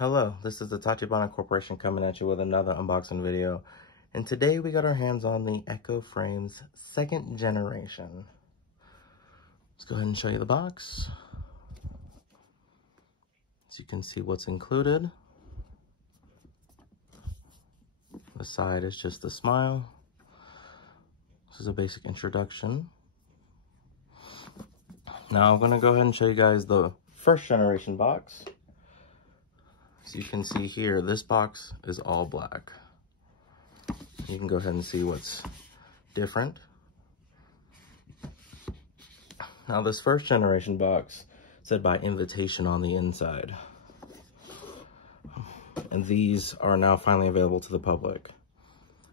Hello, this is the Tachibana Corporation coming at you with another unboxing video. And today we got our hands on the Echo Frames 2nd generation. Let's go ahead and show you the box. So you can see what's included. The side is just a smile. This is a basic introduction. Now I'm gonna go ahead and show you guys the 1st generation box. So you can see here, this box is all black. You can go ahead and see what's different. Now this 1st generation box said by invitation on the inside. And these are now finally available to the public.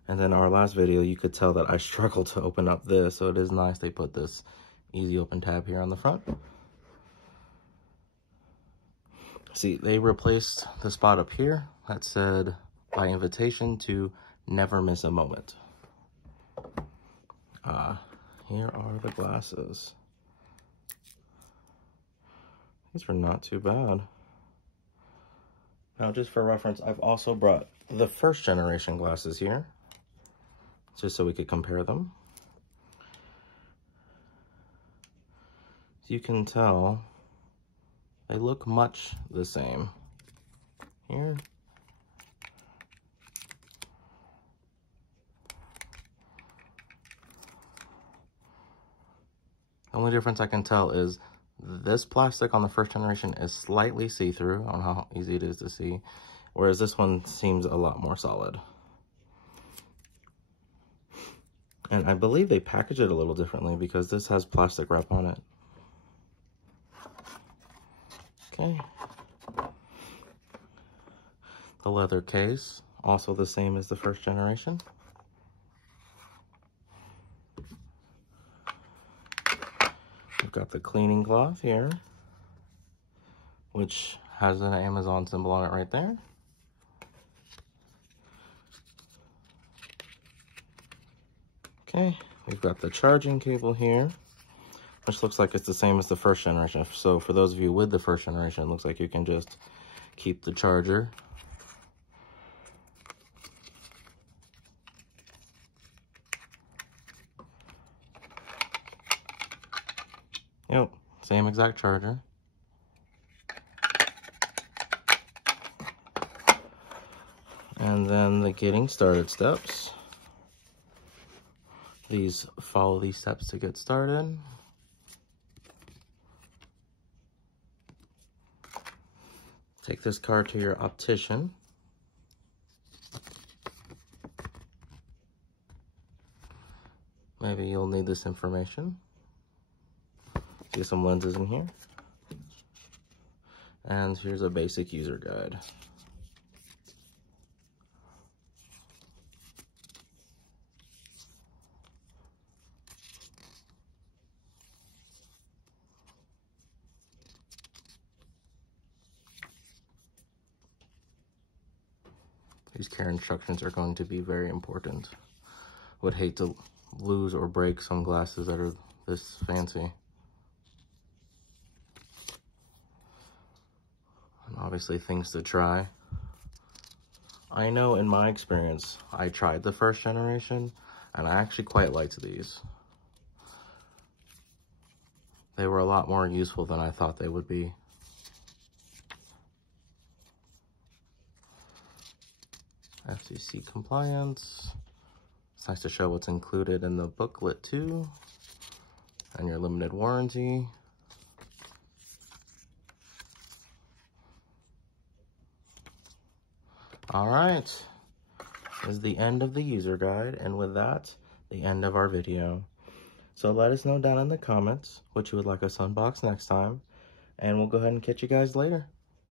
And then our last video, you could tell that I struggled to open up this, so it is nice they put this easy open tab here on the front. See, they replaced the spot up here that said by invitation to never miss a moment. Here are the glasses. These were not too bad. Now, just for reference, I've also brought the 1st generation glasses here, just so we could compare them. As you can tell, they look much the same. Here. The only difference I can tell is this plastic on the 1st generation is slightly see-through on how easy it is to see, whereas this one seems a lot more solid. And I believe they package it a little differently because this has plastic wrap on it. Okay. The leather case, also the same as the 1st generation. We've got the cleaning cloth here, which has an Amazon symbol on it right there. Okay, we've got the charging cable here, which looks like it's the same as the 1st generation. So for those of you with the 1st generation, it looks like you can just keep the charger. Yep, same exact charger. And then the getting started steps. Follow these steps to get started. Take this card to your optician. Maybe you'll need this information. See some lenses in here. And here's a basic user guide. These care instructions are going to be very important. Would hate to lose or break some glasses that are this fancy. And obviously things to try. I know in my experience, I tried the 1st generation and I actually quite liked these. They were a lot more useful than I thought they would be. FCC compliance. It's nice to show what's included in the booklet too, and your limited warranty. All right, this is the end of the user guide, and with that, the end of our video. So let us know down in the comments what you would like us to unbox next time, and we'll go ahead and catch you guys later.